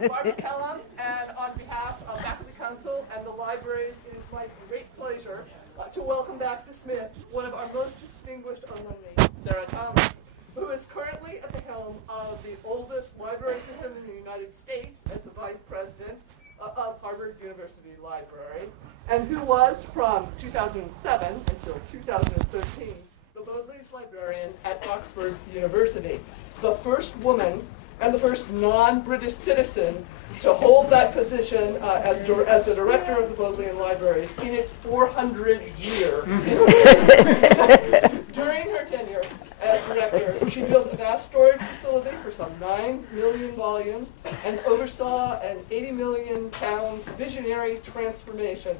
I'm Barbara Kellum, and on behalf of Faculty Council and the libraries, it is my great pleasure to welcome back to Smith one of our most distinguished alumni, Sarah Thomas, who is currently at the helm of the oldest library system in the United States as the vice president of Harvard University Library, and who was from 2007 until 2013 the Bodleian librarian at Oxford University, the first woman and the first non-British citizen to hold that position as the director of the Bodleian Libraries in its 400-year history. During her tenure as director, she built a vast storage facility for some 9 million volumes and oversaw an 80 million pound visionary transformation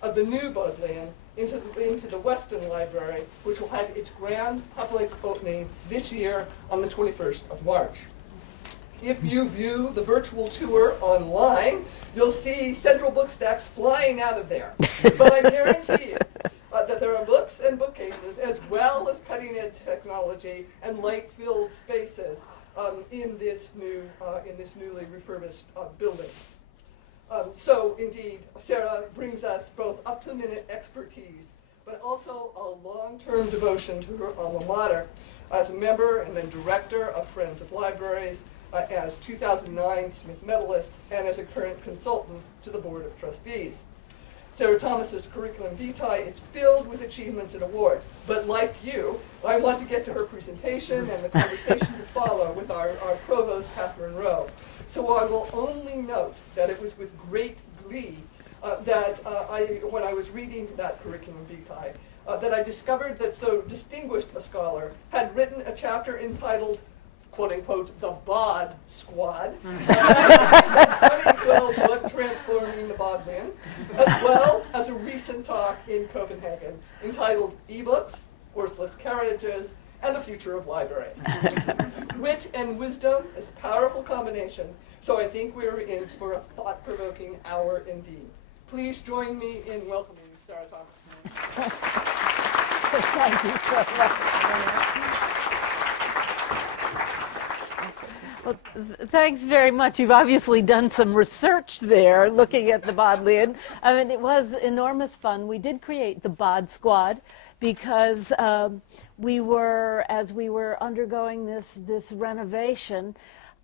of the new Bodleian into the Weston Library, which will have its grand public opening this year on the 21st of March. If you view the virtual tour online, you'll see central bookstacks flying out of there. But I guarantee you that there are books and bookcases, as well as cutting-edge technology and light-filled spaces in this newly refurbished building. So, indeed, Sarah brings us both up-to-the-minute expertise, but also a long-term devotion to her alma mater as a member and then director of Friends of Libraries, as 2009 Smith Medalist, and as a current consultant to the Board of Trustees. Sarah Thomas's curriculum vitae is filled with achievements and awards, but like you, I want to get to her presentation and the conversation to follow with our Provost Katherine Rowe. So I will only note that it was with great glee that when I was reading that curriculum vitae, that I discovered that so distinguished a scholar had written a chapter entitled, quote-unquote, the Bod Squad, a 2012 book transforming the Bodleian, as well as a recent talk in Copenhagen entitled E-Books, Horseless Carriages, and the Future of Libraries. Wit and wisdom is a powerful combination, so I think we're in for a thought-provoking hour indeed. Please join me in welcoming Sarah Thomas. Thank you so much. Well, thanks very much. You've obviously done some research there, looking at the Bodleian. I mean, it was enormous fun. We did create the Bod Squad because as we were undergoing this renovation,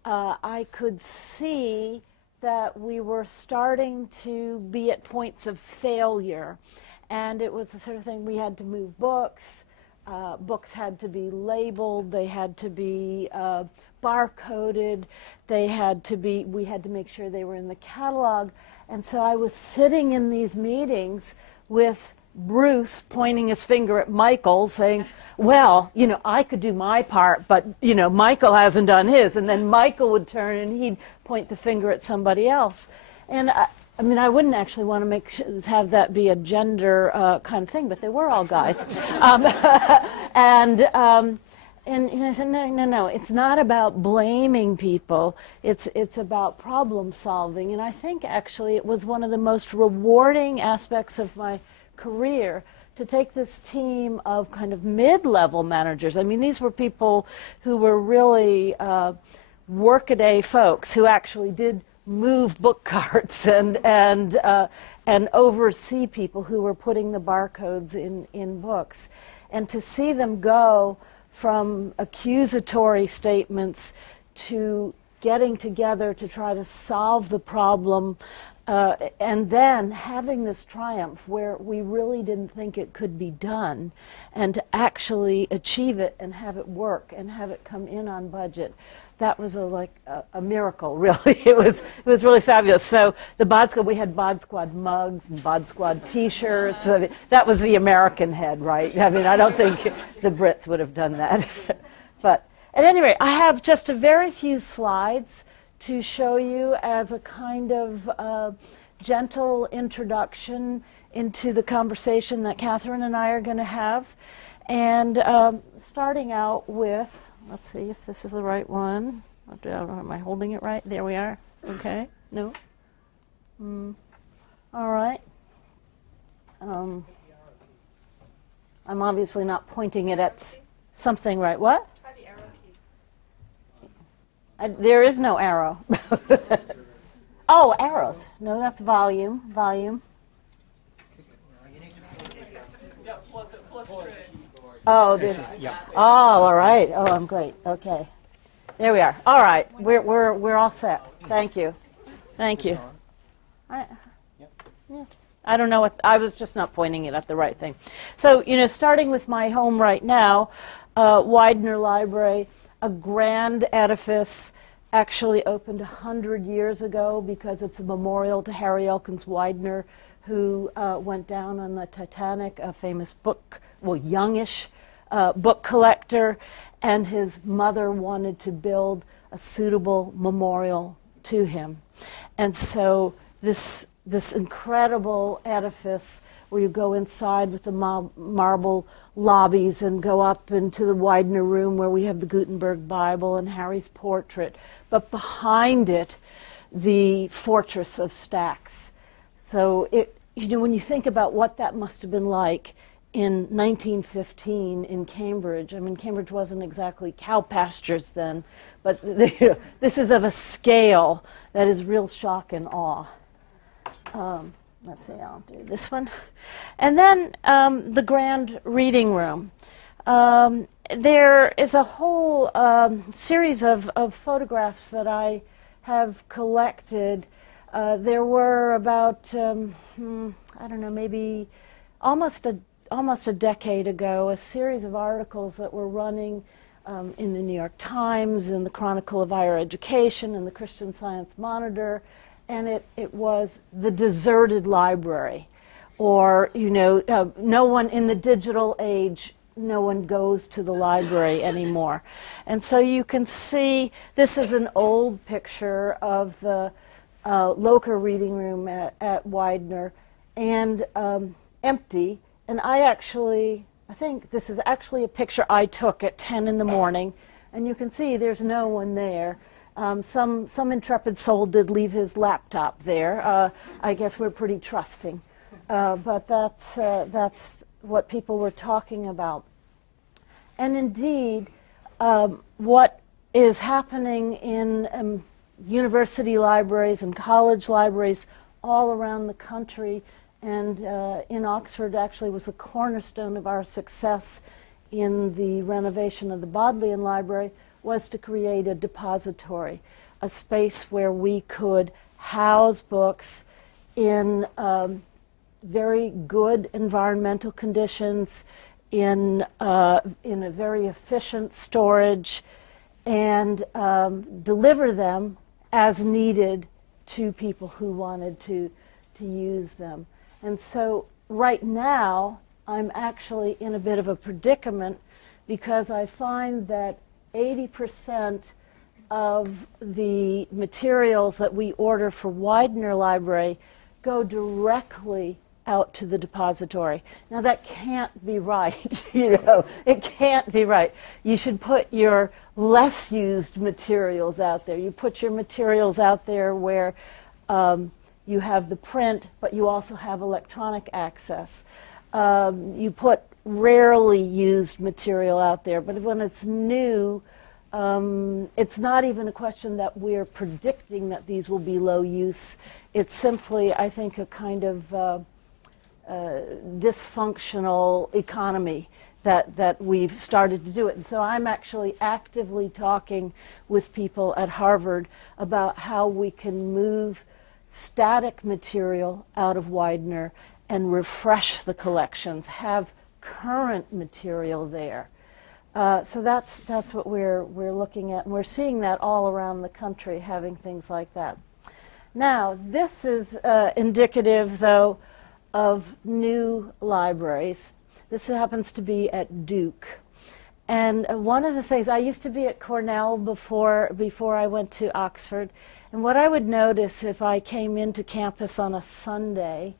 I could see that we were starting to be at points of failure. And it was the sort of thing, we had to move books. Books had to be labeled. They had to be barcoded. We had to make sure they were in the catalog. And so I was sitting in these meetings with Bruce pointing his finger at Michael saying, well, you know, I could do my part, but, you know, Michael hasn't done his. And then Michael would turn and he'd point the finger at somebody else. And I mean, I wouldn't actually want to have that be a gender kind of thing, but they were all guys. And I said, no, it's not about blaming people. It's about problem solving. And I think actually it was one of the most rewarding aspects of my career to take this team of kind of mid-level managers. I mean, these were people who were really workaday folks who actually did move book carts and oversee people who were putting the barcodes in books. And to see them go from accusatory statements to getting together to try to solve the problem, and then having this triumph where we really didn't think it could be done, and to actually achieve it and have it work and have it come in on budget. That was like a miracle, really. It was really fabulous. So the Bod Squad, we had Bod Squad mugs and Bod Squad T-shirts. I mean, that was the American head, right? I mean, I don't think the Brits would have done that. But at any rate, I have just a very few slides to show you as a kind of gentle introduction into the conversation that Katherine and I are going to have. And starting out with, let's see if this is the right one. Am I holding it right? There we are. Okay. No? All right. I'm obviously not pointing it at something right. What? Try the arrow key. There is no arrow. Oh, arrows. No, that's volume. Volume. Yeah, plus the tray. Oh, oh, all right. Oh, I'm great. Okay, there we are. All right, we're all set. Thank you, thank you. I don't know what I was just not pointing it at the right thing. So starting with my home right now, Widener Library, a grand edifice. Actually opened 100 years ago because it's a memorial to Harry Elkins Widener, who went down on the Titanic, a famous book, well, youngish book collector, and his mother wanted to build a suitable memorial to him. And so this incredible edifice where you go inside with the marble lobbies and go up into the Widener room where we have the Gutenberg Bible and Harry's portrait, but behind it, the fortress of stacks. So when you think about what that must have been like in 1915 in Cambridge, I mean, Cambridge wasn't exactly cow pastures then, but this is of a scale that is real shock and awe. Let's see, I'll do this one. And then the grand reading room. There is a whole series of photographs that I have collected. There were about, I don't know, maybe almost a decade ago, a series of articles that were running in the New York Times, in the Chronicle of Higher Education, and the Christian Science Monitor, and it was the deserted library, or no one in the digital age, no one goes to the library anymore. And so you can see this is an old picture of the Locher reading room at Widener, and empty. And I think this is actually a picture I took at 10 in the morning, and you can see there's no one there. Some intrepid soul did leave his laptop there. I guess we're pretty trusting, but that's what people were talking about. And indeed, what is happening in university libraries and college libraries all around the country, and in Oxford actually was the cornerstone of our success in the renovation of the Bodleian Library, was to create a depository, a space where we could house books in very good environmental conditions, in a very efficient storage, and deliver them as needed to people who wanted to use them. And so right now, I'm actually in a bit of a predicament because I find that 80% of the materials that we order for Widener Library go directly out to the depository. Now that can't be right, it can't be right. You should put your less used materials out there. You put your materials out there where you have the print, but you also have electronic access. You put rarely used material out there, but when it's new, it's not even a question that we're predicting that these will be low use. It's simply, I think, a kind of dysfunctional economy that we've started to do it. And so I'm actually actively talking with people at Harvard about how we can move static material out of Widener and refresh the collections, have current material there. So that's what we're looking at, and we're seeing that all around the country, having things like that. Now, this is indicative, though, of new libraries. This happens to be at Duke. And one of the things, I used to be at Cornell before I went to Oxford, and what I would notice if I came into campus on a Sunday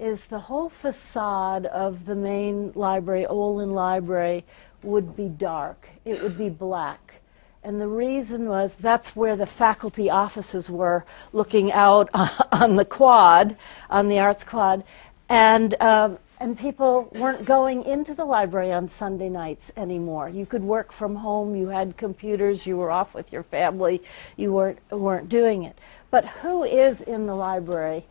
is the whole facade of the main library, Olin Library, would be dark. It would be black. And the reason was that's where the faculty offices were, looking out on the quad, on the arts quad. And people weren't going into the library on Sunday nights anymore. You could work from home, you had computers, you were off with your family, you weren't doing it. But who is in the library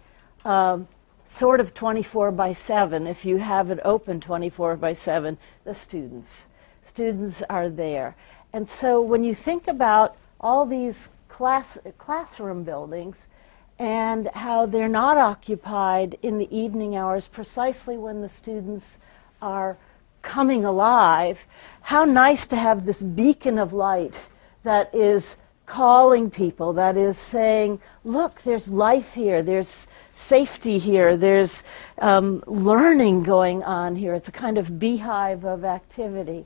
sort of 24/7, if you have it open 24/7? The students. Students are there. And so when you think about all these classroom buildings and how they're not occupied in the evening hours precisely when the students are coming alive, how nice to have this beacon of light that is calling people, that is saying, look, there's life here, there's safety here, there's learning going on here. It's a kind of beehive of activity.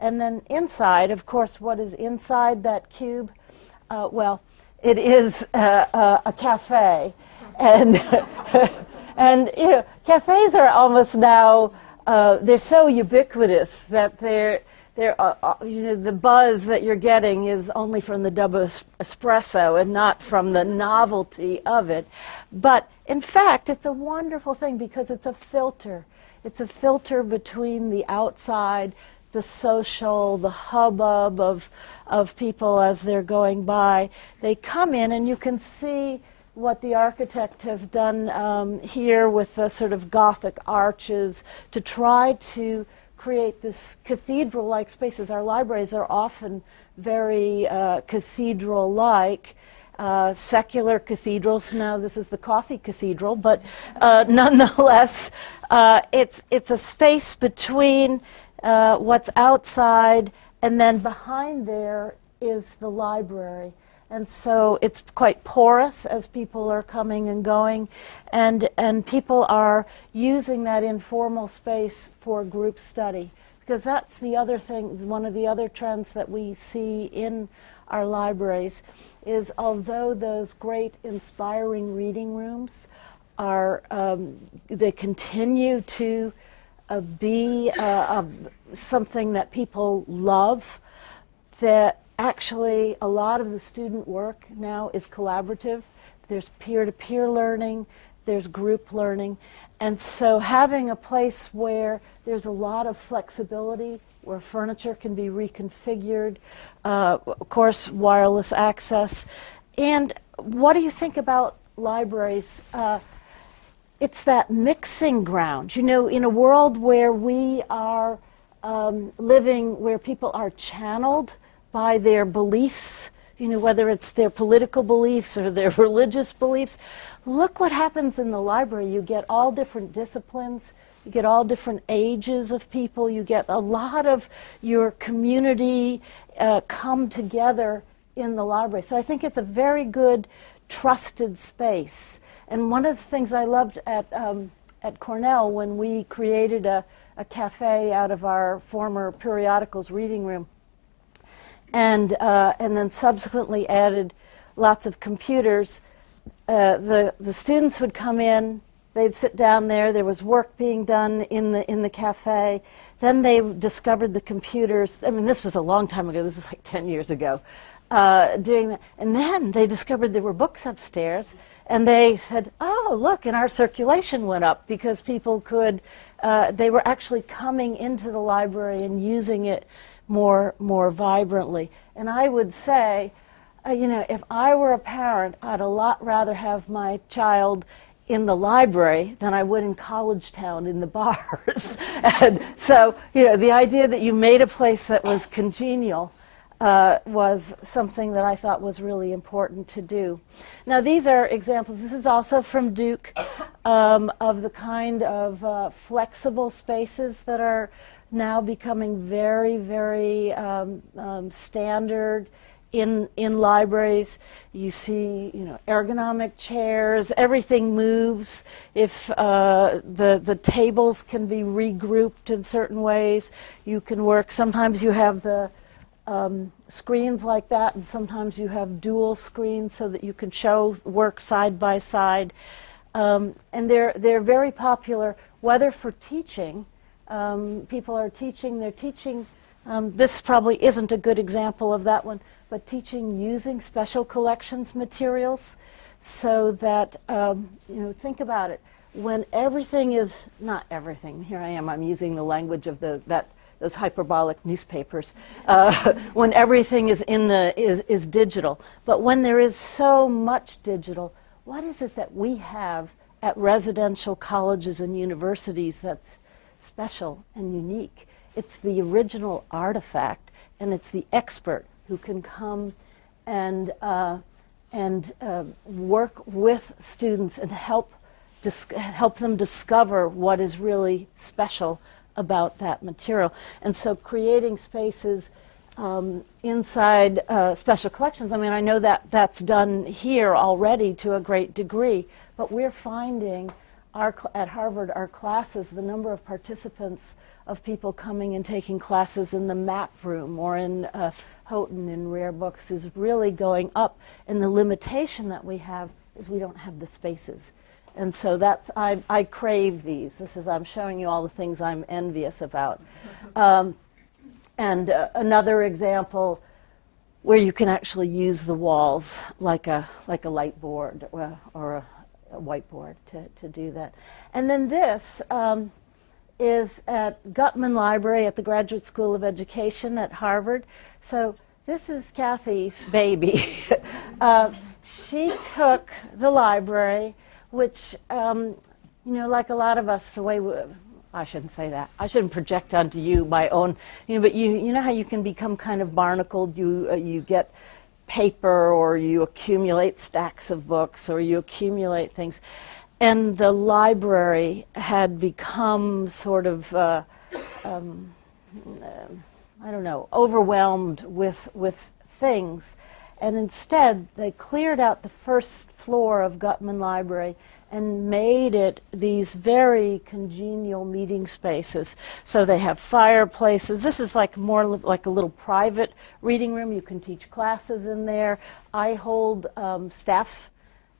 And then inside, of course, what is inside that cube? Well, it is a cafe. And, and you know, cafes are almost now, they're so ubiquitous that you know, the buzz that you're getting is only from the double espresso and not from the novelty of it. But in fact, it's a wonderful thing because it's a filter. It's a filter between the outside, the social, the hubbub of people as they're going by. They come in and you can see what the architect has done here with the sort of Gothic arches to try to create this cathedral-like spaces. Our libraries are often very cathedral-like, secular cathedrals. Now this is the coffee cathedral, but nonetheless, it's a space between what's outside, and then behind there is the library. And so it's quite porous as people are coming and going, and people are using that informal space for group study, because that's the other thing, one of the other trends that we see in our libraries is although those great inspiring reading rooms are, they continue to be something that people love, that actually a lot of the student work now is collaborative. There's peer-to-peer learning, there's group learning, and so having a place where there's a lot of flexibility, where furniture can be reconfigured, of course wireless access. And what do you think about libraries? It's that mixing ground. You know, in a world where we are living, where people are channeled by their beliefs, you know, whether it's their political beliefs or their religious beliefs, look what happens in the library. You get all different disciplines, you get all different ages of people, you get a lot of your community come together in the library. So I think it's a very good, trusted space. And one of the things I loved at Cornell when we created a cafe out of our former periodicals reading room, and then subsequently added lots of computers, the students would come in, they'd sit down there was work being done in the cafe, then they discovered the computers. I mean, this was a long time ago, this is like 10 years ago, doing that. And then they discovered there were books upstairs, and they said, oh, look, and our circulation went up because people could, they were actually coming into the library and using it more vibrantly. And I would say, you know, if I were a parent, I'd a lot rather have my child in the library than I would in College Town in the bars. And so, you know, the idea that you made a place that was congenial was something that I thought was really important to do. Now, these are examples. This is also from Duke of the kind of flexible spaces that are now becoming very, very standard in libraries. You see, you know, ergonomic chairs, everything moves. If the tables can be regrouped in certain ways, you can work. Sometimes you have the screens like that, and sometimes you have dual screens so that you can show work side by side. And they're very popular, whether for teaching. People are teaching, they're teaching, this probably isn't a good example of that one, but teaching using special collections materials so that, you know, think about it. When everything is, not everything, here I am, I'm using the language of that those hyperbolic newspapers, when everything is is digital. But when there is so much digital, what is it that we have at residential colleges and universities that's special and unique? It's the original artifact, and it's the expert who can come and work with students and help them discover what is really special about that material. And so creating spaces inside special collections, I mean, I know that that's done here already to a great degree, but we're finding at Harvard, our classes, the number of participants of people coming and taking classes in the map room or in Houghton in rare books is really going up. And the limitation that we have is we don't have the spaces. And so that's, I crave these. I'm showing you all the things I'm envious about. Another example where you can actually use the walls like a light board or a whiteboard to do that. And then this is at Gutman Library at the Graduate School of Education at Harvard. So this is Kathy's baby. She took the library, which, you know, like a lot of us, the way I shouldn't say that. I shouldn't project onto you my own, you know, but you know how you can become kind of barnacled. You get paper, or you accumulate stacks of books, or you accumulate things. And the library had become sort of, I don't know, overwhelmed with things. And instead, they cleared out the first floor of Gutman Library and made it these very congenial meeting spaces. So they have fireplaces. This is like more like a little private reading room. You can teach classes in there. I hold staff,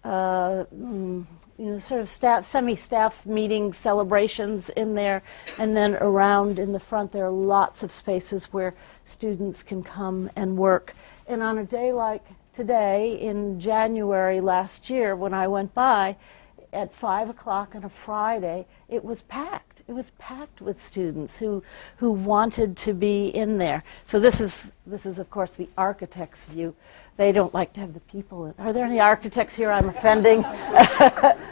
you know, sort of semi-staff meeting celebrations in there. And then around in the front, there are lots of spaces where students can come and work. And on a day like today, in January last year, when I went by, at 5 o'clock on a Friday, it was packed. It was packed with students who wanted to be in there. So this is of course the architect's view. They don't like to have the people in. Are there any architects here I'm offending?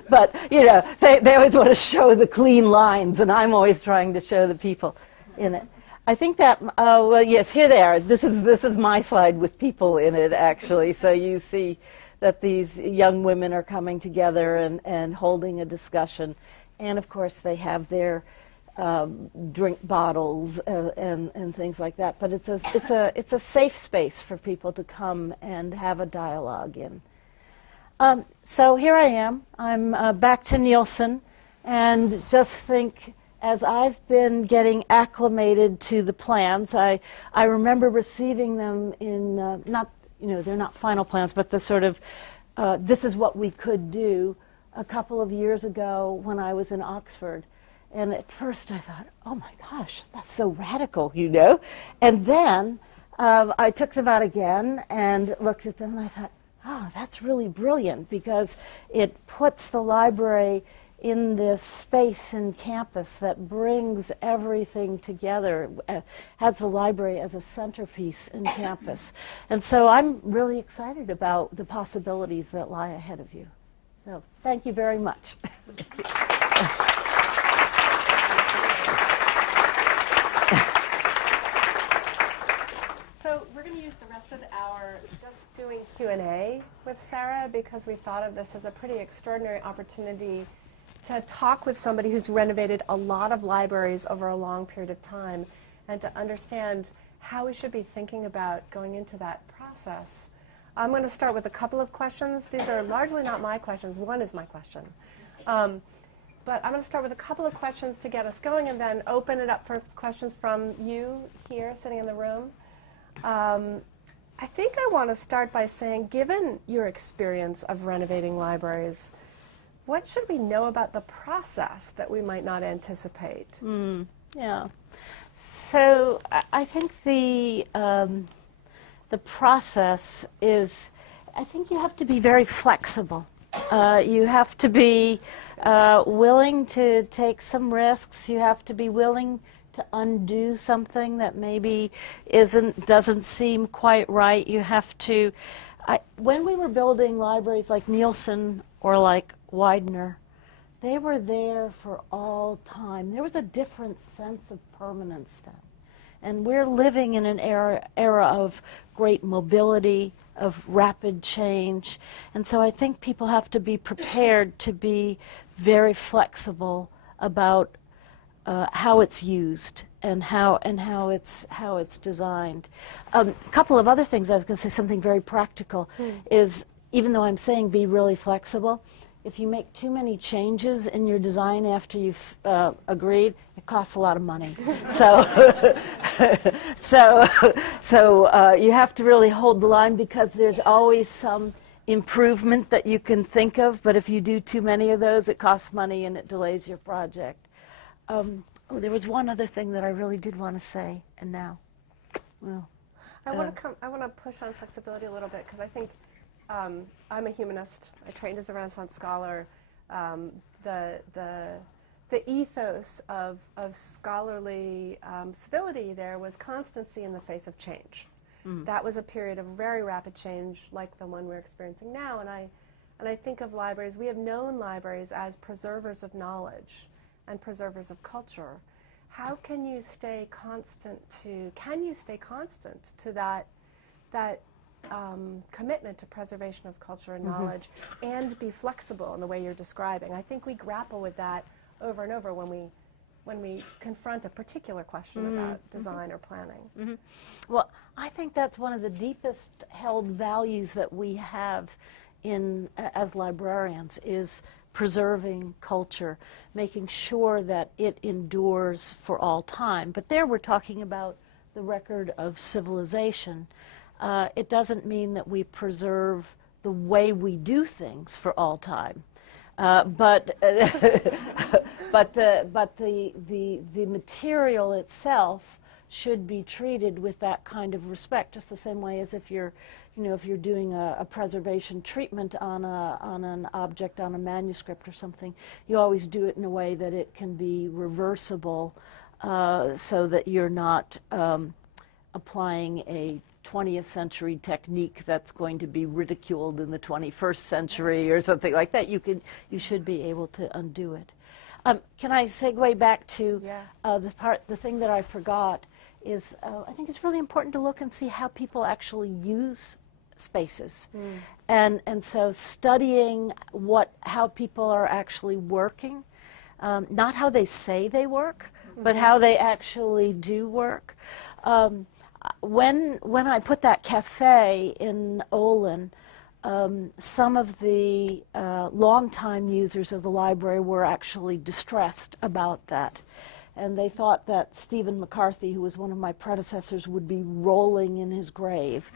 But you know, they always want to show the clean lines, and I'm always trying to show the people in it. I think that, well, yes, here they are. This is my slide with people in it, actually. So you see that these young women are coming together and holding a discussion. And, of course, they have their drink bottles and things like that. But it's a safe space for people to come and have a dialogue in. So here I am. I'm back to Nielsen. And just think, as I've been getting acclimated to the plans, I remember receiving them in, not, you know, they're not final plans, but the sort of, this is what we could do a couple of years ago when I was in Oxford. And at first I thought, oh my gosh, that's so radical, you know? And then I took them out again and looked at them and I thought, oh, that's really brilliant, because it puts the library in this space in campus that brings everything together, has the library as a centerpiece in campus. And so I'm really excited about the possibilities that lie ahead of you. So thank you very much. So we're going to use the rest of the hour just doing Q&A with Sarah, because we thought of this as a pretty extraordinary opportunity to talk with somebody who's renovated a lot of libraries over a long period of time, and to understand how we should be thinking about going into that process. I'm going to start with a couple of questions. These are largely not my questions. One is my question. But I'm going to start with a couple of questions to get us going, and then open it up for questions from you here sitting in the room. I think I want to start by saying, given your experience of renovating libraries, what should we know about the process that we might not anticipate? Yeah. So I think the process is, I think you have to be very flexible. You have to be willing to take some risks. You have to be willing to undo something that maybe doesn't seem quite right. You have to, when we were building libraries like Nielsen or like Widener, they were there for all time. There was a different sense of permanence then. And we're living in an era of great mobility, of rapid change. And so I think people have to be prepared to be very flexible about how it's used and how it's designed. A couple of other things I was going to say, something very practical, is even though I'm saying be really flexible, if you make too many changes in your design after you've agreed, it costs a lot of money. So, you have to really hold the line, because there's always some improvement that you can think of, but if you do too many of those, it costs money and it delays your project. There was one other thing that I really did want to say, and now, well. I want to push on flexibility a little bit, because I think I'm a humanist. I trained as a Renaissance scholar. The ethos of scholarly civility there was constancy in the face of change. That was a period of very rapid change, like the one we're experiencing now. And I think of libraries. We have known libraries as preservers of knowledge and preservers of culture. How can you stay constant to? Can you stay constant to that commitment to preservation of culture and knowledge, and be flexible in the way you're describing? I think we grapple with that over and over when we confront a particular question about design or planning. Well, I think that's one of the deepest held values that we have as librarians, is preserving culture, making sure that it endures for all time. But there we're talking about the record of civilization. It doesn't mean that we preserve the way we do things for all time, but the material itself should be treated with that kind of respect, just the same way as if you're doing a preservation treatment on an object, on a manuscript or something, you always do it in a way that it can be reversible, so that you're not applying a 20th century technique that's going to be ridiculed in the 21st century or something like that. You should be able to undo it. Can I segue back to the thing that I forgot is I think it's really important to look and see how people actually use spaces. And so studying how people are actually working, not how they say they work, but how they actually do work. When I put that cafe in Olin, some of the longtime users of the library were actually distressed about that. And they thought that Stephen McCarthy, who was one of my predecessors, would be rolling in his grave.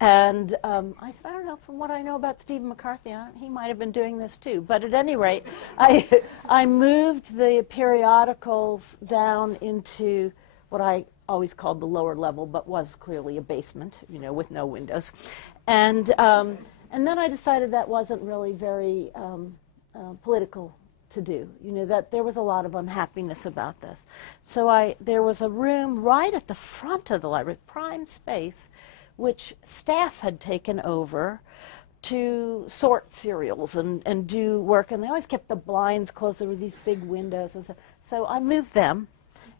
And I said, I don't know, from what I know about Stephen McCarthy, he might have been doing this too. But at any rate, I moved the periodicals down into what I always called the lower level, but was clearly a basement, with no windows. And then I decided that wasn't really very political to do, that there was a lot of unhappiness about this. So there was a room right at the front of the library, prime space, which staff had taken over to sort serials and do work, and they always kept the blinds closed. There were these big windows, and so I moved them,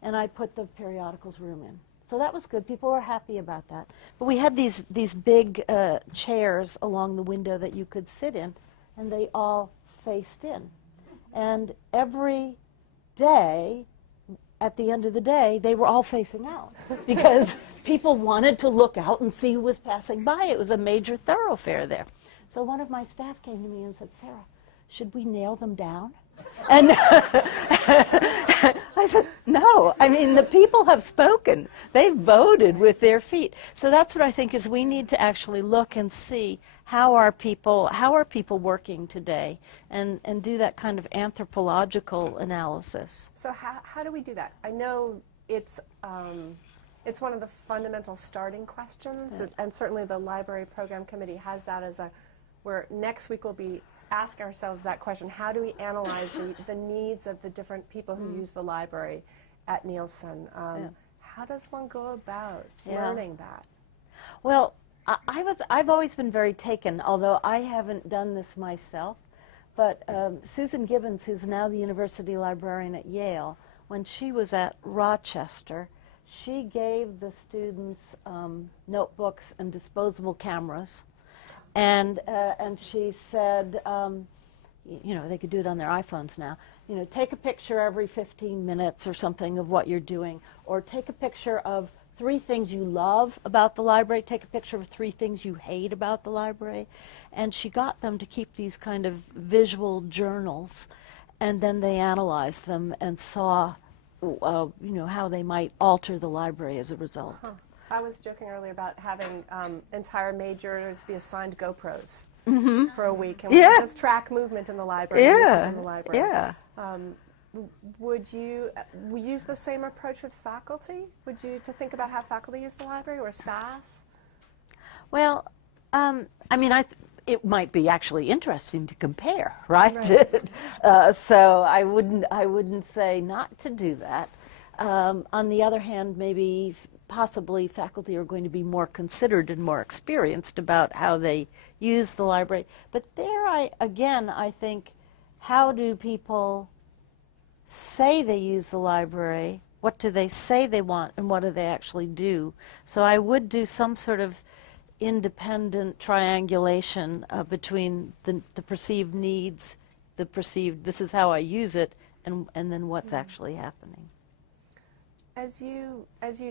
and I put the periodicals room in. So that was good. People were happy about that. But we had these big chairs along the window that you could sit in, and they all faced in. And every day, at the end of the day, they were all facing out because people wanted to look out and see who was passing by. It was a major thoroughfare there. So one of my staff came to me and said, Sarah, should we nail them down? And I said, no. I mean, the people have spoken. They voted with their feet. So that's what I think is we need to actually look and see how are people working today, and do that kind of anthropological analysis. So how do we do that? I know it's one of the fundamental starting questions, and certainly the library program committee has that as where next week we'll be ask ourselves that question: how do we analyze the needs of the different people who use the library, at Nielsen. How does one go about learning that? Well, I've always been very taken, although I haven't done this myself. But Susan Gibbons, who's now the university librarian at Yale, when she was at Rochester, she gave the students notebooks and disposable cameras, and she said, you know, they could do it on their iPhones now. You know, take a picture every 15 minutes or something of what you're doing, or take a picture of 3 things you love about the library, take a picture of 3 things you hate about the library. And she got them to keep these kind of visual journals, and then they analyzed them and saw, you know, how they might alter the library as a result. I was joking earlier about having entire majors be assigned GoPros for a week, and we could just track movement in the library. In the library. Would you use the same approach with faculty? Would you to think about how faculty use the library or staff? Well, I mean, it might be actually interesting to compare, right? So I wouldn't say not to do that. On the other hand, maybe possibly faculty are going to be more considered and more experienced about how they use the library. But there, I think, how do people say they use the library? What do they say they want, and what do they actually do? So I would do some sort of independent triangulation between the perceived needs, the perceived, this is how I use it, and then what's actually happening. As you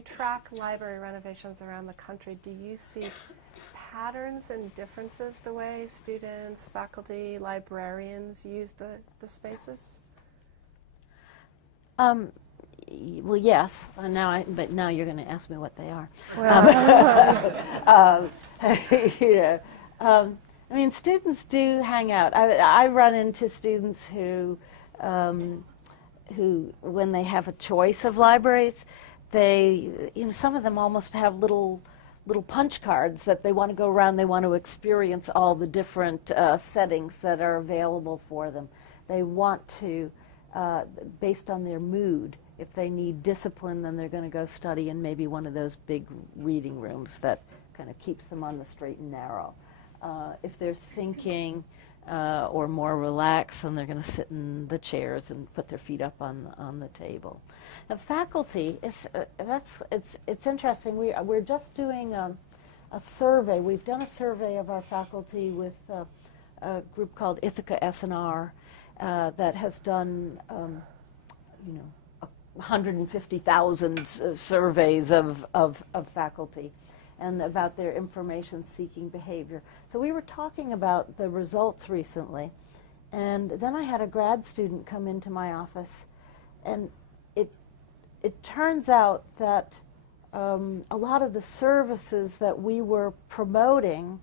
track library renovations around the country, do you see patterns and differences the way students, faculty, librarians use the spaces? Well, yes. But now you're going to ask me what they are. I mean, students do hang out. I run into students who, when they have a choice of libraries, some of them almost have little punch cards that they want to go around. They want to experience all the different settings that are available for them. They want to, based on their mood. If they need discipline, then they're going to go study in maybe one of those big reading rooms that kind of keeps them on the straight and narrow. If they're thinking or more relaxed, then they're going to sit in the chairs and put their feet up on the table. Now, faculty, it's interesting. We're just doing a survey. We've done a survey of our faculty with a group called Ithaca S&R that has done, 150,000 surveys of faculty and about their information-seeking behavior. So we were talking about the results recently, and then I had a grad student come into my office, and it turns out that a lot of the services that we were promoting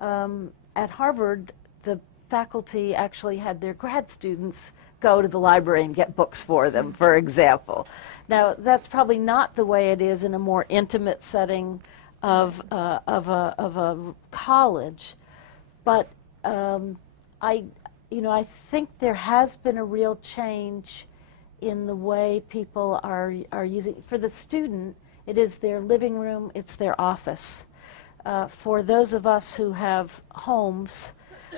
at Harvard, the faculty actually had their grad students go to the library and get books for them, for example. Now, that's probably not the way it is in a more intimate setting of a college, but I think there has been a real change in the way people are using. For the student, it is their living room, it's their office. For those of us who have homes,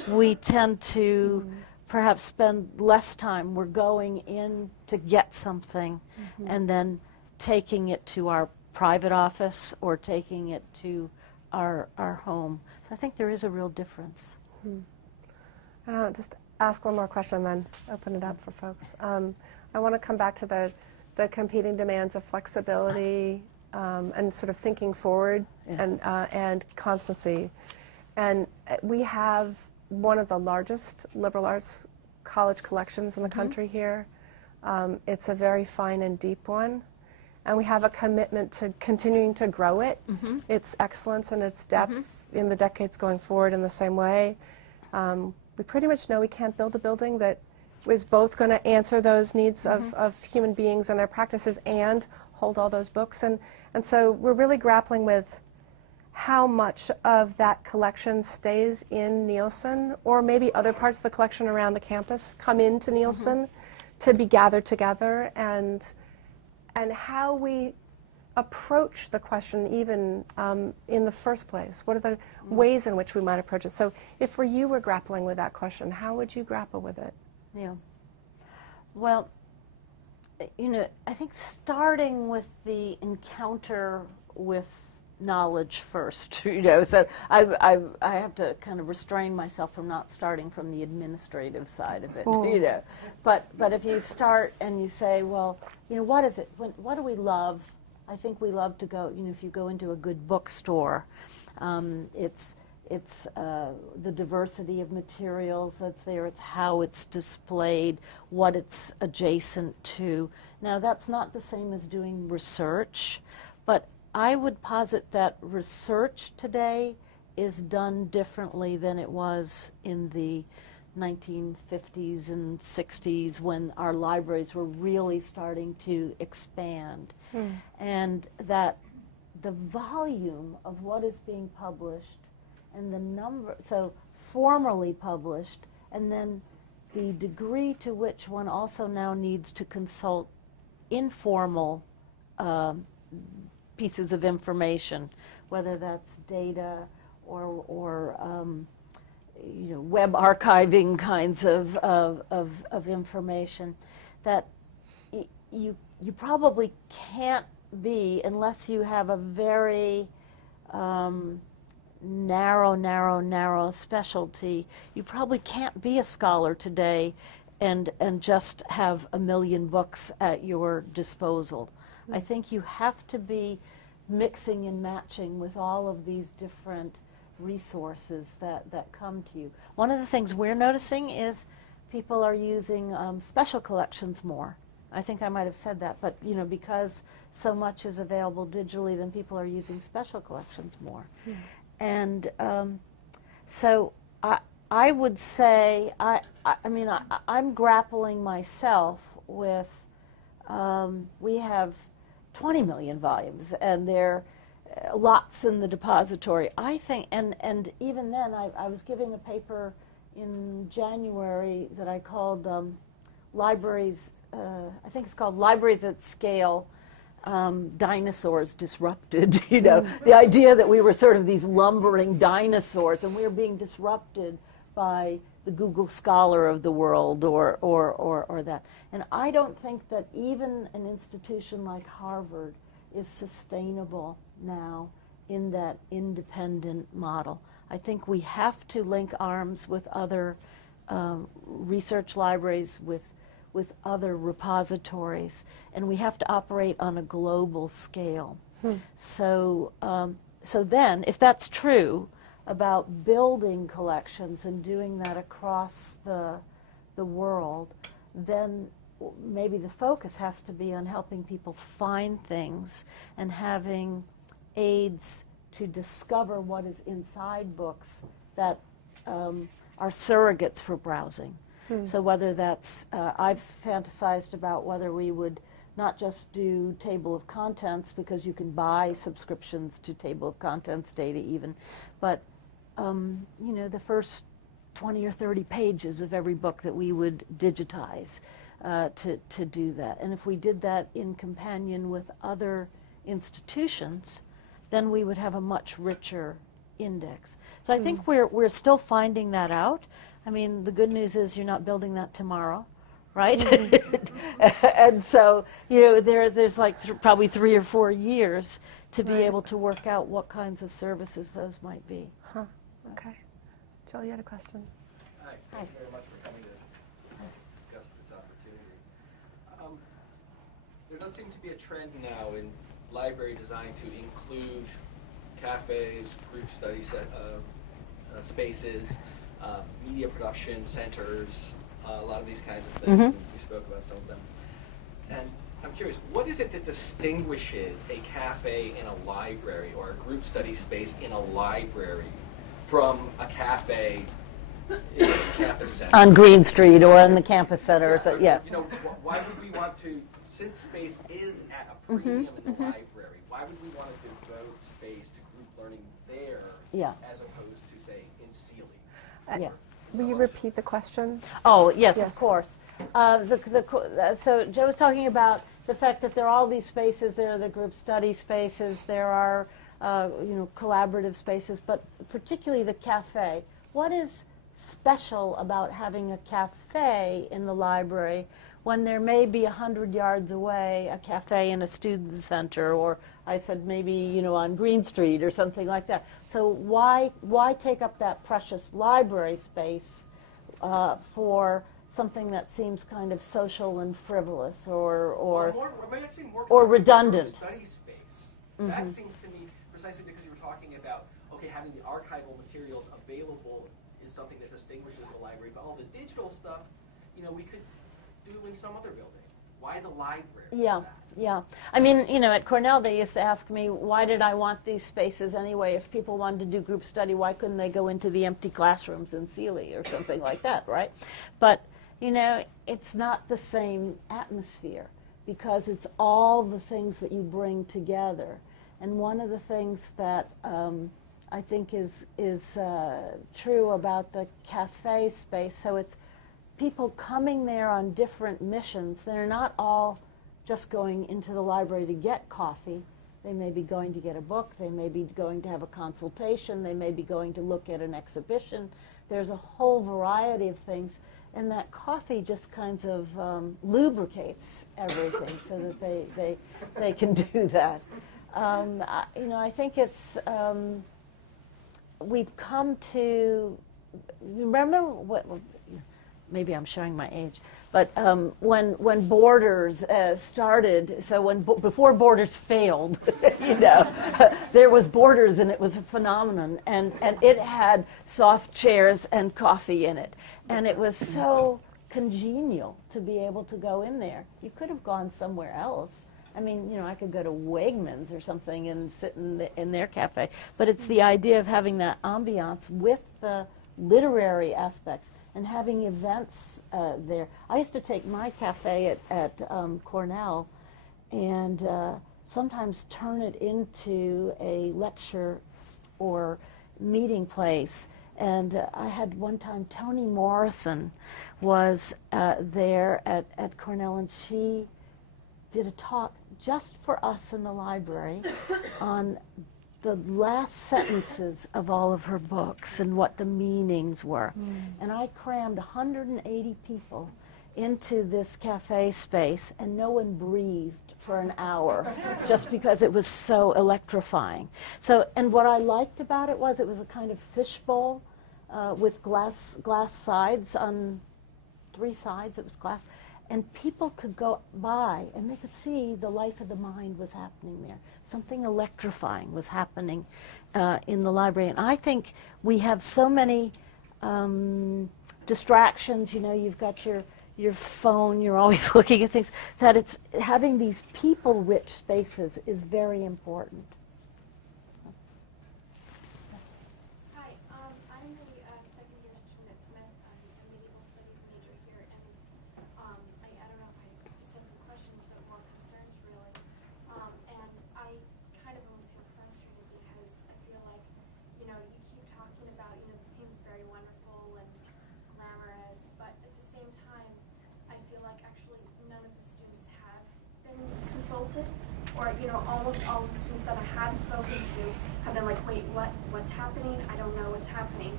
we tend to perhaps spend less time. We're going in to get something and then taking it to our private office or taking it to our home. So I think there is a real difference. Just ask one more question, then open it up for folks. I want to come back to the competing demands of flexibility and sort of thinking forward and constancy. And we have one of the largest liberal arts college collections in the country here. It's a very fine and deep one. And we have a commitment to continuing to grow it, its excellence and its depth in the decades going forward in the same way. We pretty much know we can't build a building that is both going to answer those needs of human beings and their practices and hold all those books. And so we're really grappling with how much of that collection stays in Nielsen, or maybe other parts of the collection around the campus come into Nielsen to be gathered together, and and how we approach the question even in the first place. What are the ways in which we might approach it? So if for you were grappling with that question, how would you grapple with it? Yeah. Well, you know, I think starting with the encounter with knowledge first, you know, so I have to kind of restrain myself from not starting from the administrative side of it, you know. But if you start and you say, well, you know, what is it? What do we love? I think we love to go, you know, if you go into a good bookstore, it's the diversity of materials that's there, it's how it's displayed, what it's adjacent to. Now, that's not the same as doing research, but I would posit that research today is done differently than it was in the 1950s and 60s when our libraries were really starting to expand. And that the volume of what is being published and the number, so formally published, and then the degree to which one also now needs to consult informal pieces of information, whether that's data or you know, web archiving kinds of information, that you probably can't be, unless you have a very narrow specialty, you probably can't be a scholar today and just have 1 million books at your disposal. I think you have to be mixing and matching with all of these different resources that come to you. One of the things we're noticing is people are using special collections more. I think I might have said that, but you know, because so much is available digitally, then people are using special collections more. And so I would say, I'm grappling myself with, we have 20 million volumes, and there are lots in the depository. I think, and even then, I was giving a paper in January that I called Libraries, I think it's called Libraries at Scale, Dinosaurs Disrupted, you know, the idea that we were sort of these lumbering dinosaurs and we were being disrupted by the Google Scholar of the world or that. And I don't think that even an institution like Harvard is sustainable now in that independent model. I think we have to link arms with other research libraries, with other repositories, and we have to operate on a global scale. So then, if that's true about building collections and doing that across the world, then maybe the focus has to be on helping people find things and having aids to discover what is inside books that are surrogates for browsing. So whether that's, I've fantasized about whether we would not just do table of contents, because you can buy subscriptions to table of contents data even, but you know, the first 20 or 30 pages of every book that we would digitize to do that. And if we did that in companion with other institutions, then we would have a much richer index. So I think we're still finding that out. I mean, the good news is you're not building that tomorrow, right? And so, you know, there's like probably 3 or 4 years to be able to work out what kinds of services those might be. Okay. Joel, you had a question? Hi. Thank you very much for coming to discuss this opportunity. There does seem to be a trend now in library design to include cafes, group study spaces, media production centers, a lot of these kinds of things. We spoke about some of them. And I'm curious, what is it that distinguishes a cafe in a library or a group study space in a library from a cafe in a campus center? On Green Street or in the campus center. You know, why would we want to, since space is at a premium in the library, why would we want to devote space to group learning there as opposed to, say, in Sealy? Will you repeat the question? Oh, yes, of course. So Joe was talking about the fact that there are all these spaces. There are the group study spaces. There are collaborative spaces, but particularly the cafe. What is special about having a cafe in the library when there may be 100 yards away a cafe in a student center, or I said maybe on Green Street or something like that? So why take up that precious library space for something that seems kind of social and frivolous or redundant? Study space. That seems to me, precisely because you were talking about, okay, having the archival materials available is something that distinguishes the library, but all the digital stuff, we could do in some other building. Why the library? Yeah. I mean, at Cornell they used to ask me, why did I want these spaces anyway? If people wanted to do group study, why couldn't they go into the empty classrooms in Sealy or something like that, right? But, it's not the same atmosphere because it's all the things that you bring together. And one of the things that I think is true about the cafe space, so it's people coming there on different missions. They're not all just going into the library to get coffee. They may be going to get a book. They may be going to have a consultation. They may be going to look at an exhibition. There's a whole variety of things. And that coffee just kind of lubricates everything so that they can do that. I think it's, we've come to, remember what, maybe I'm showing my age, but when Borders started, so before Borders failed, there was Borders and it was a phenomenon, and it had soft chairs and coffee in it, and it was so congenial to be able to go in there. You could have gone somewhere else. I mean, I could go to Wegmans or something and sit in their cafe, but it's the idea of having that ambiance with the literary aspects and having events there. I used to take my cafe at Cornell and sometimes turn it into a lecture or meeting place. And I had one time, Toni Morrison was there at Cornell, and she did a talk just for us in the library on the last sentences of all of her books and what the meanings were. And I crammed 180 people into this cafe space, and no one breathed for an hour just because it was so electrifying. So, and what I liked about it was a kind of fishbowl with glass sides on 3 sides. It was glass. And people could go by and they could see the life of the mind was happening there. Something electrifying was happening in the library. And I think we have so many distractions. You've got your phone, you're always looking at things, that it's having these people-rich spaces is very important. Or almost all the students that I have spoken to have been like, wait, what's happening? I don't know what's happening.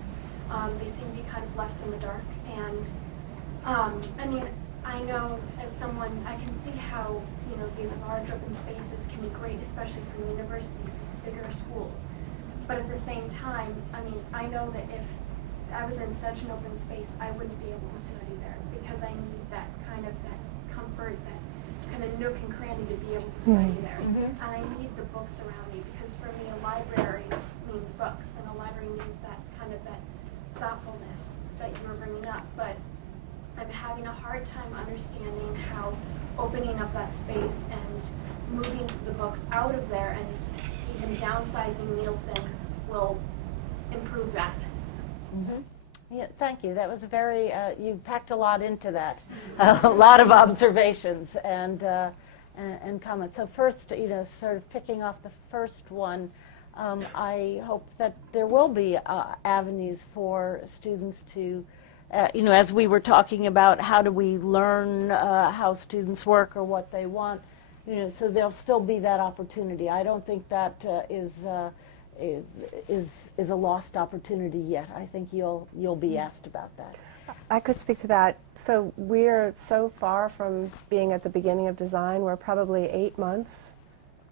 They seem to be kind of left in the dark. And I mean, I know as someone, I can see how these large open spaces can be great, especially for universities, these bigger schools. But at the same time, I mean, I know that if I was in such an open space, I wouldn't be able to study there because I need that kind of comfort, that kind of nook and cranny to be able to study there. And I need the books around me because for me a library means books, and a library means that kind of that thoughtfulness that you were bringing up. But I'm having a hard time understanding how opening up that space and moving the books out of there and even downsizing Nielsen will improve that. Yeah, thank you. That was very, you packed a lot into that. A lot of observations and comments. So first, sort of picking off the first one, I hope that there will be avenues for students to, as we were talking about how do we learn how students work or what they want, You know, so there'll still be that opportunity. I don't think that is a lost opportunity yet. I think you'll be asked about that. I could speak to that. So we're so far from being at the beginning of design. We're probably 8 months,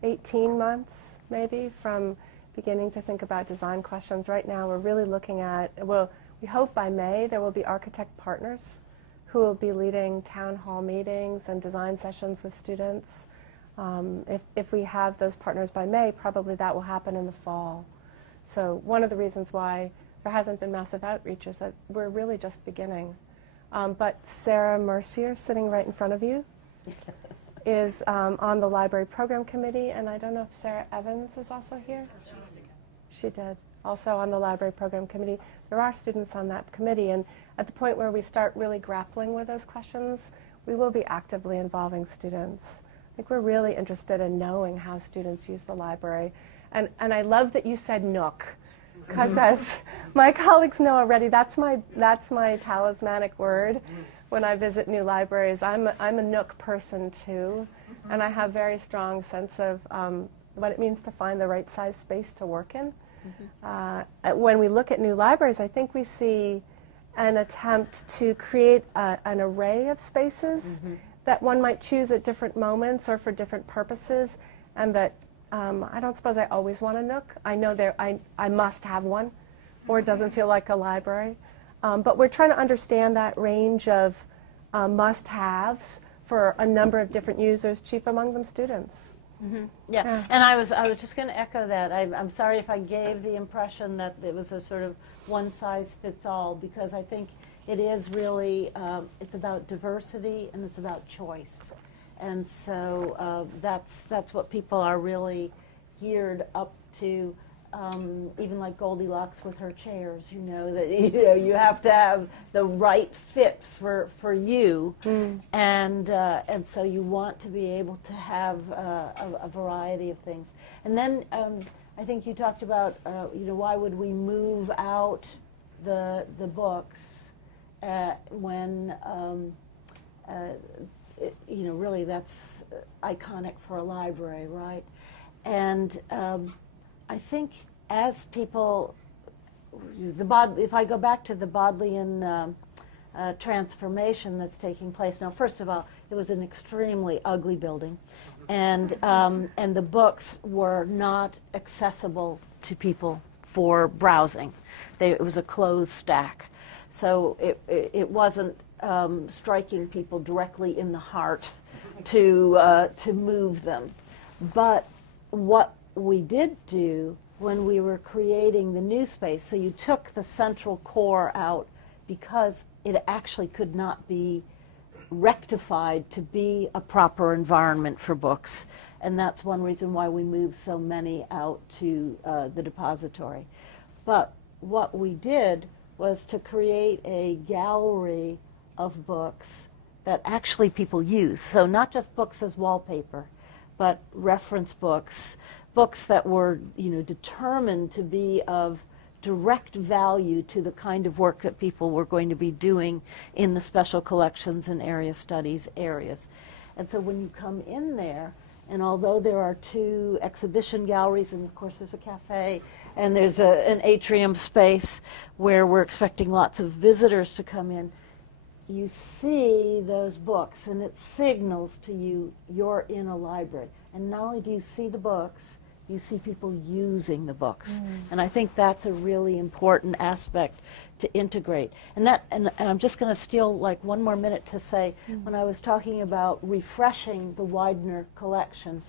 18 months maybe, from beginning to think about design questions. Right now we're really looking at, well, we hope by May there will be architect partners who will be leading town hall meetings and design sessions with students. If we have those partners by May, probably that will happen in the fall. So one of the reasons why there hasn't been massive outreach is that we're really just beginning. But Sarah Mercier, sitting right in front of you, is on the library program committee, and I don't know if Sarah Evans is also here. She did. Also on the library program committee. There are students on that committee, and at the point where we start really grappling with those questions, we will be actively involving students. I think we're really interested in knowing how students use the library. And I love that you said Nook, because as my colleagues know already, that's my talismanic word when I visit new libraries. I'm a Nook person too, and I have very strong sense of what it means to find the right size space to work in. When we look at new libraries, I think we see an attempt to create an array of spaces that one might choose at different moments or for different purposes, and that I don't suppose I always want a Nook. I know I must have one, or it doesn't feel like a library. But we're trying to understand that range of must-haves for a number of different users, chief among them students. Yeah, and I was just going to echo that. I'm sorry if I gave the impression that it was a sort of one-size-fits-all, because I think it is really, it's about diversity and it's about choice. And so that's what people are really geared up to. Even like Goldilocks with her chairs, you know, that you have to have the right fit for you, and so you want to be able to have a variety of things. And then I think you talked about why would we move out the books when really that's iconic for a library, right? And I think as people, if I go back to the Bodleian transformation that's taking place now, first of all, it was an extremely ugly building, and the books were not accessible to people for browsing. It was a closed stack, so it wasn't striking people directly in the heart to move them. But what we did do when we were creating the new space, so you took the central core out because it actually could not be rectified to be a proper environment for books. And that's one reason why we moved so many out to the depository. But what we did was to create a gallery of books that actually people use. So not just books as wallpaper, but reference books, books that were, determined to be of direct value to the kind of work that people were going to be doing in the special collections and area studies areas. And so when you come in there, and although there are 2 exhibition galleries, and of course there's a cafe, and there's an atrium space where we're expecting lots of visitors to come in, you see those books, and it signals to you you're in a library. And not only do you see the books, you see people using the books. And I think that's a really important aspect to integrate. And I'm just going to steal like 1 more minute to say, when I was talking about refreshing the Widener collection,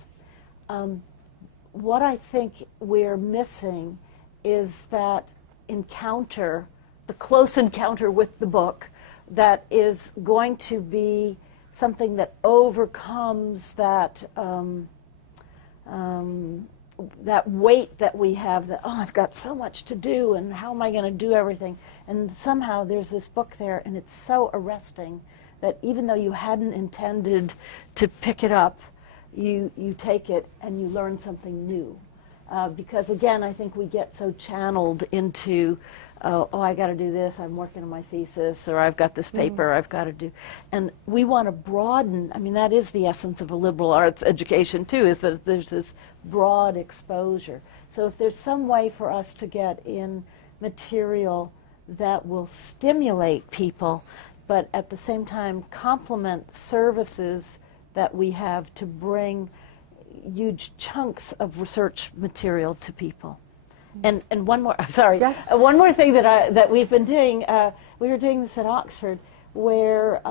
what I think we're missing is that encounter, the close encounter with the book, that is going to be something that overcomes that that weight that we have, that, I've got so much to do, and how am I going to do everything? And somehow there's this book there, and it's so arresting that even though you hadn't intended to pick it up, you take it and you learn something new. because again, I think we get so channeled into, oh, I got to do this, I'm working on my thesis, or I've got this paper I've got to do. And we want to broaden, I mean, that is the essence of a liberal arts education too, is that there's this broad exposure. So if there's some way for us to get in material that will stimulate people, but at the same time complement services that we have to bring huge chunks of research material to people. And one more, sorry, yes. One more thing that we've been doing, we were doing this at Oxford, where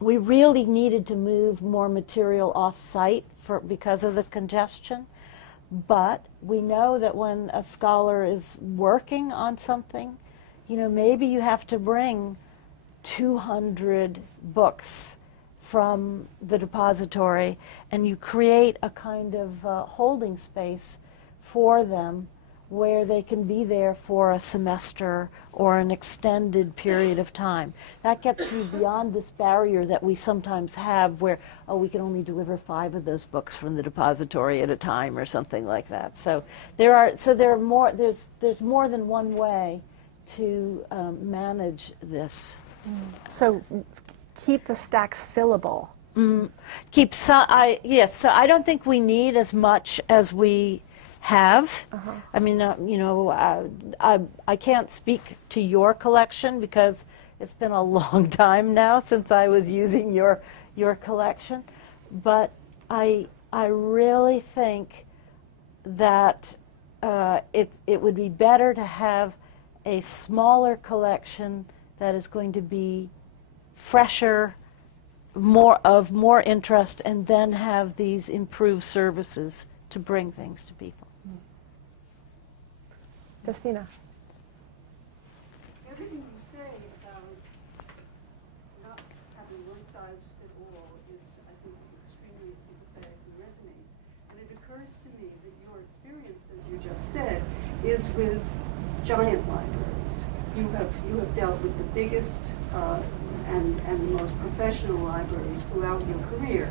we really needed to move more material off-site because of the congestion. But we know that when a scholar is working on something, you know, maybe you have to bring 200 books from the depository, and you create a kind of holding space for them where they can be there for a semester or an extended period of time. That gets you beyond this barrier that we sometimes have where, oh, we can only deliver 5 of those books from the depository at a time or something like that. So there's more than one way to manage this. So keep the stacks fillable. Yes, so I don't think we need as much as we have. I mean, you know, I can't speak to your collection because it's been a long time now since I was using your collection, but I really think that it would be better to have a smaller collection that is going to be fresher, more interest, and then have these improved services to bring things to people. Justina. Everything you say about not having one size fit all is, I think, extremely sympathetic and resonates. And it occurs to me that your experience, as you just said, is with giant libraries. You have dealt with the biggest and the most professional libraries throughout your career.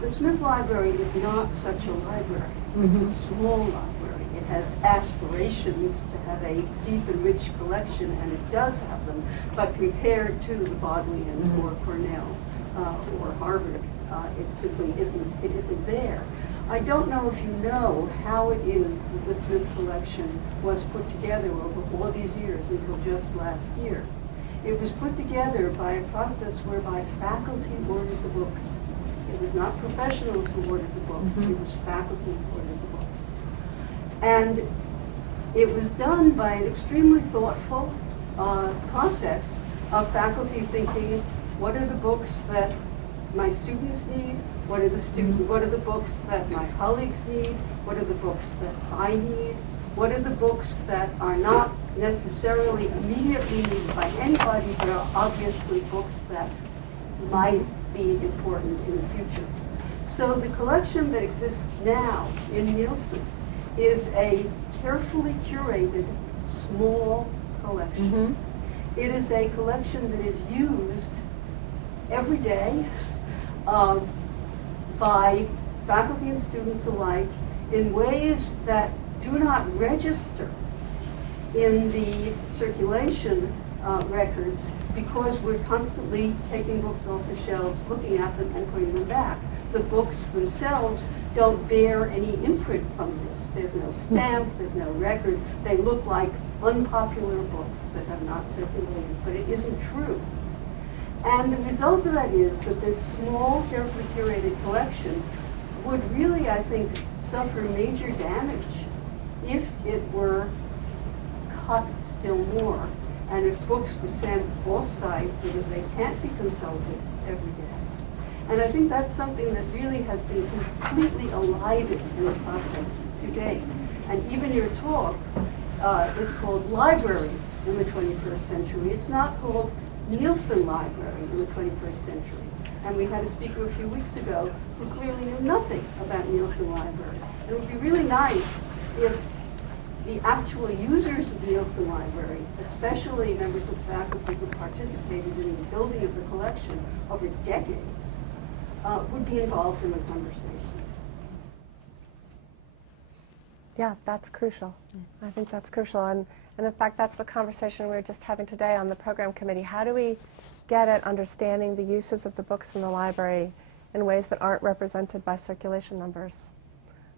The Smith Library is not such a library. It's a small library. It has aspirations to have a deep and rich collection, and it does have them, but compared to the Bodleian or Cornell or Harvard, it simply isn't there. I don't know if you know how it is that the Smith collection was put together over all these years until just last year. It was put together by a process whereby faculty ordered the books. It was not professionals who ordered the books, it was faculty who ordered the books. And it was done by an extremely thoughtful process of faculty thinking, what are the books that my students need? What are the books that my colleagues need? What are the books that I need? What are the books that are not necessarily immediately needed by anybody, but are obviously books that might be important in the future? So the collection that exists now in Nielsen is a carefully curated, small collection. It is a collection that is used every day by faculty and students alike in ways that do not register in the circulation records because we're constantly taking books off the shelves, looking at them, and putting them back. The books themselves don't bear any imprint from this. There's no stamp, there's no record. They look like unpopular books that have not circulated, but it isn't true. And the result of that is that this small, carefully curated collection would really, I think, suffer major damage if it were cut still more, and if books were sent off-site so that they can't be consulted every day. And I think that's something that really has been completely elided in the process to date. And even your talk is called Libraries in the 21st Century. It's not called Nielsen Library in the 21st Century. And we had a speaker a few weeks ago who clearly knew nothing about Nielsen Library. And it would be really nice if the actual users of Nielsen Library, especially members of faculty who participated in the building of the collection over decades, would be involved in the conversation. Yeah, that's crucial. I think that's crucial. And in fact, that's the conversation we were just having today on the program committee. How do we get at understanding the uses of the books in the library in ways that aren't represented by circulation numbers?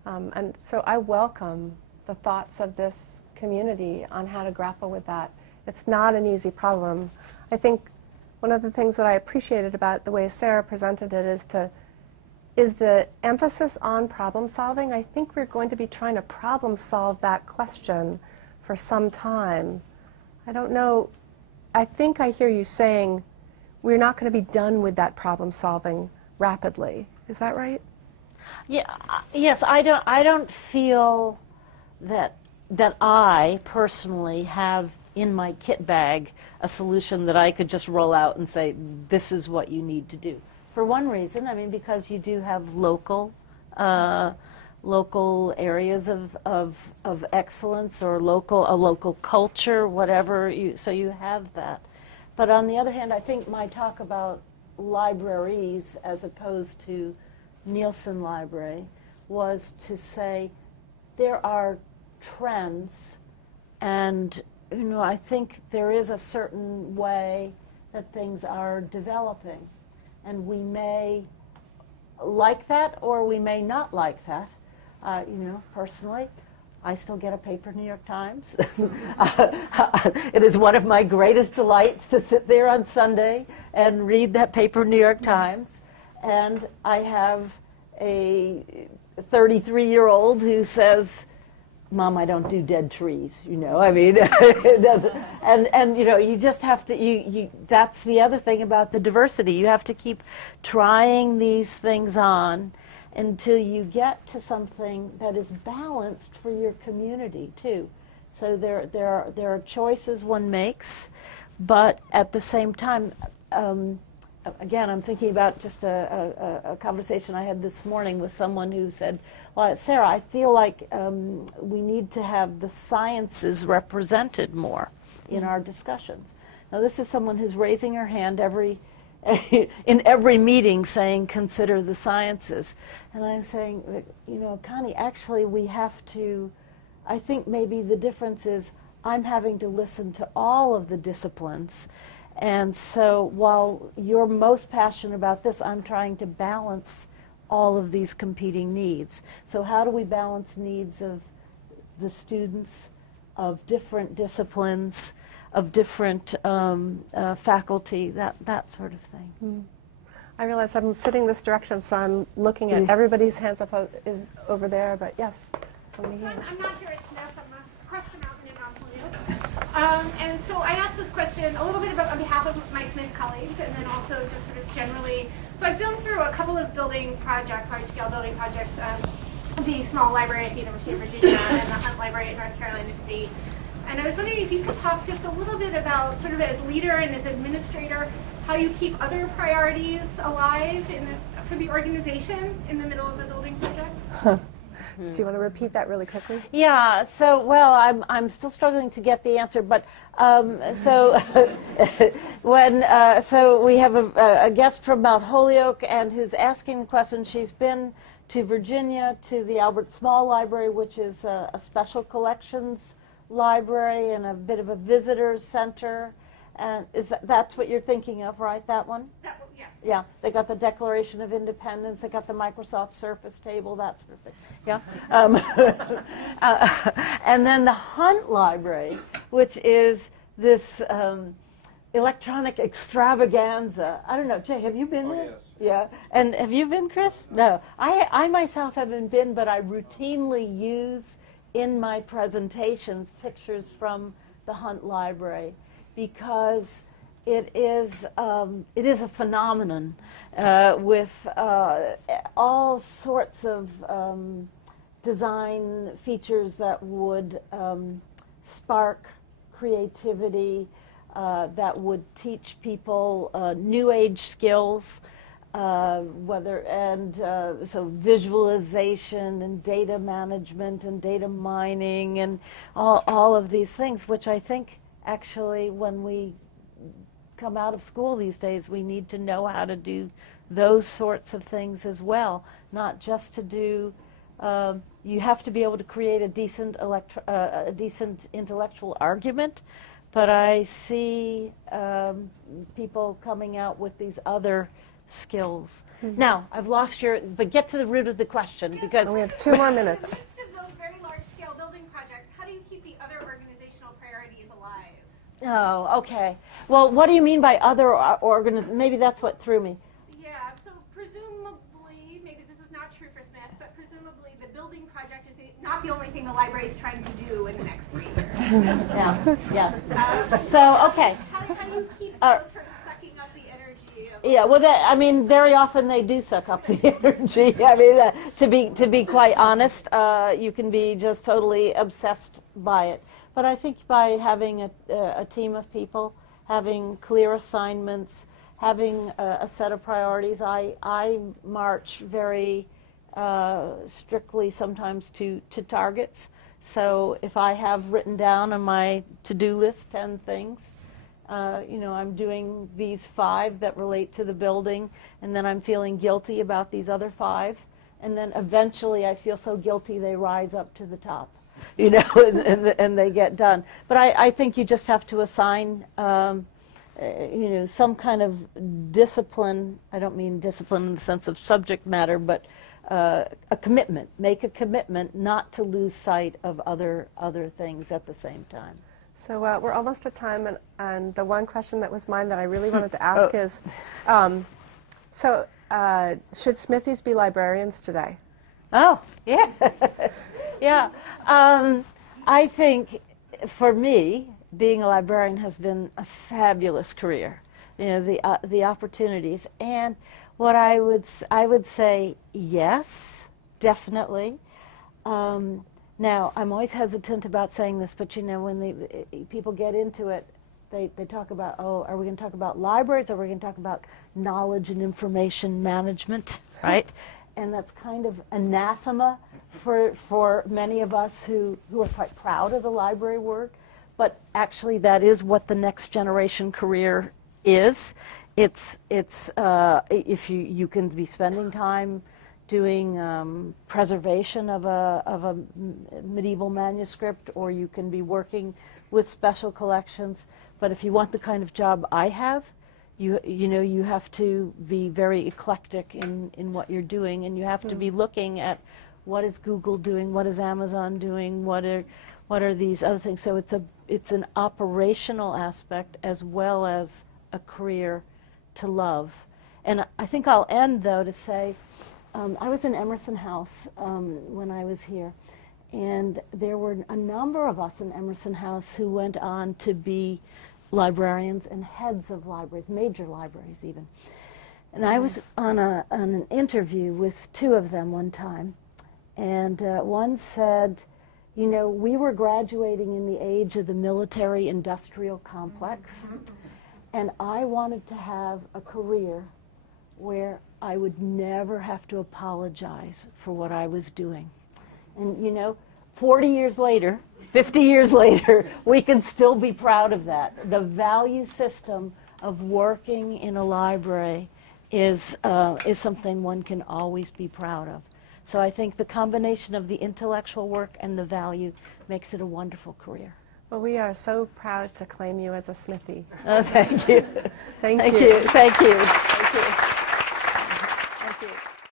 And so I welcome the thoughts of this community on how to grapple with that. It's not an easy problem. I think one of the things that I appreciated about the way Sarah presented it is the emphasis on problem solving. I think we're going to be trying to problem solve that question for some time. I don't know, I think I hear you saying we're not going to be done with that problem solving rapidly. Is that right? Yeah, yes, I don't feel that I personally have in my kit bag a solution that I could just roll out and say, this is what you need to do. For one reason, I mean, because you do have local areas of excellence or a local culture, whatever, so you have that. But on the other hand, I think my talk about libraries as opposed to Nielsen Library was to say there are trends, and I think there is a certain way that things are developing, and we may like that or we may not like that. Personally, I still get a paper New York Times. It is one of my greatest delights to sit there on Sunday and read that paper New York Times. And I have a 33-year-old who says, Mom, I don't do dead trees, I mean, it doesn't, and you just have to, that's the other thing about the diversity. You have to keep trying these things on until you get to something that is balanced for your community, too. So there are choices one makes, but at the same time, again, I'm thinking about just a conversation I had this morning with someone who said, well, Sarah, I feel like we need to have the sciences represented more in our discussions. Now, this is someone who's raising her hand in every meeting saying, consider the sciences. And I'm saying, Connie, actually we have to, I think maybe the difference is I'm having to listen to all of the disciplines. And so while you're most passionate about this, I'm trying to balance all of these competing needs. So how do we balance needs of the students, of different disciplines, of different faculty, that sort of thing? Mm. I realize I'm sitting this direction, so I'm looking at everybody's hands up is over there, but yes, somebody here. I'm not here at Smith, I'm across the mountain in Montpelier. And so I asked this question a little bit about on behalf of my Smith colleagues, and then also just sort of generally. So I've been through a couple of building projects, large-scale building projects, the small library at the University of Virginia and the Hunt Library at North Carolina State. And I was wondering if you could talk just a little bit about, sort of as leader and as administrator, how you keep other priorities alive for the organization in the middle of the building project? Huh. Do you want to repeat that really quickly? Yeah, so, well, I'm still struggling to get the answer, but so so we have a guest from Mount Holyoke and who's asking the question. She's been to Virginia, to the Albert Small Library, which is a special collections library and a bit of a visitor's center. And that's what you're thinking of, right, that one? Yes. Yeah, they got the Declaration of Independence, they got the Microsoft Surface table, that sort of thing. Yeah. And then the Hunt Library, which is this electronic extravaganza. I don't know, Jay, have you been there? Yes. Yeah. And have you been, Chris? No. I myself haven't been, but I routinely use in my presentations pictures from the Hunt Library, because it is a phenomenon with all sorts of design features that would spark creativity, that would teach people new age skills, so visualization and data management and data mining and all of these things, which I think actually when we come out of school these days, we need to know how to do those sorts of things as well, not just to do you have to be able to create a decent intellectual argument, but I see people coming out with these other skills. Now, I've lost your, but get to the root of the question, because we have 2 more minutes. In the midst of those very large-scale building projects, how do you keep the other organizational priorities alive? Oh, okay. Well, what do you mean by other maybe that's what threw me. Yeah, so presumably, maybe this is not true for Smith, but presumably the building project is not the only thing the library is trying to do in the next 3 years. Yeah. So, okay. How do you keep those from sucking up the energy? Yeah, well, I mean, very often they do suck up the energy. I mean, to be quite honest, you can be just totally obsessed by it. But I think by having a team of people, having clear assignments, having a set of priorities, I march very strictly sometimes to targets. So if I have written down on my to-do list 10 things, I'm doing these 5 that relate to the building, and then I'm feeling guilty about these other 5, and then eventually I feel so guilty they rise up to the top, and they get done. But I think you just have to assign, some kind of discipline. I don't mean discipline in the sense of subject matter, but a commitment. Make a commitment not to lose sight of other things at the same time. So we're almost at time, and the one question that was mine that I really wanted to ask is, should Smithies be librarians today? Oh, yeah. Yeah. I think, for me, being a librarian has been a fabulous career. The opportunities. And what I would say, yes, definitely. Now, I'm always hesitant about saying this, but when people get into it, they talk about, are we going to talk about libraries, or are we going to talk about knowledge and information management, right? And that's kind of anathema for many of us who are quite proud of the library work. But actually, that is what the next generation career is. It's if you can be spending time doing preservation of a medieval manuscript, or you can be working with special collections. But if you want the kind of job I have, you have to be very eclectic in what you're doing, and you have to be looking at what is Google doing, what is Amazon doing, what are these other things. So it's an operational aspect as well as a career to love. And I think I'll end, though, to say, I was in Emerson House when I was here, and there were a number of us in Emerson House who went on to be librarians and heads of libraries, major libraries even. And I was on an interview with 2 of them one time, and one said, we were graduating in the age of the military-industrial complex, and I wanted to have a career where I would never have to apologize for what I was doing. And 40 years later, 50 years later, we can still be proud of that. The value system of working in a library is something one can always be proud of. So I think the combination of the intellectual work and the value makes it a wonderful career. Well, we are so proud to claim you as a Smithy. Oh, thank you. Thank you. Thank you. Thank you.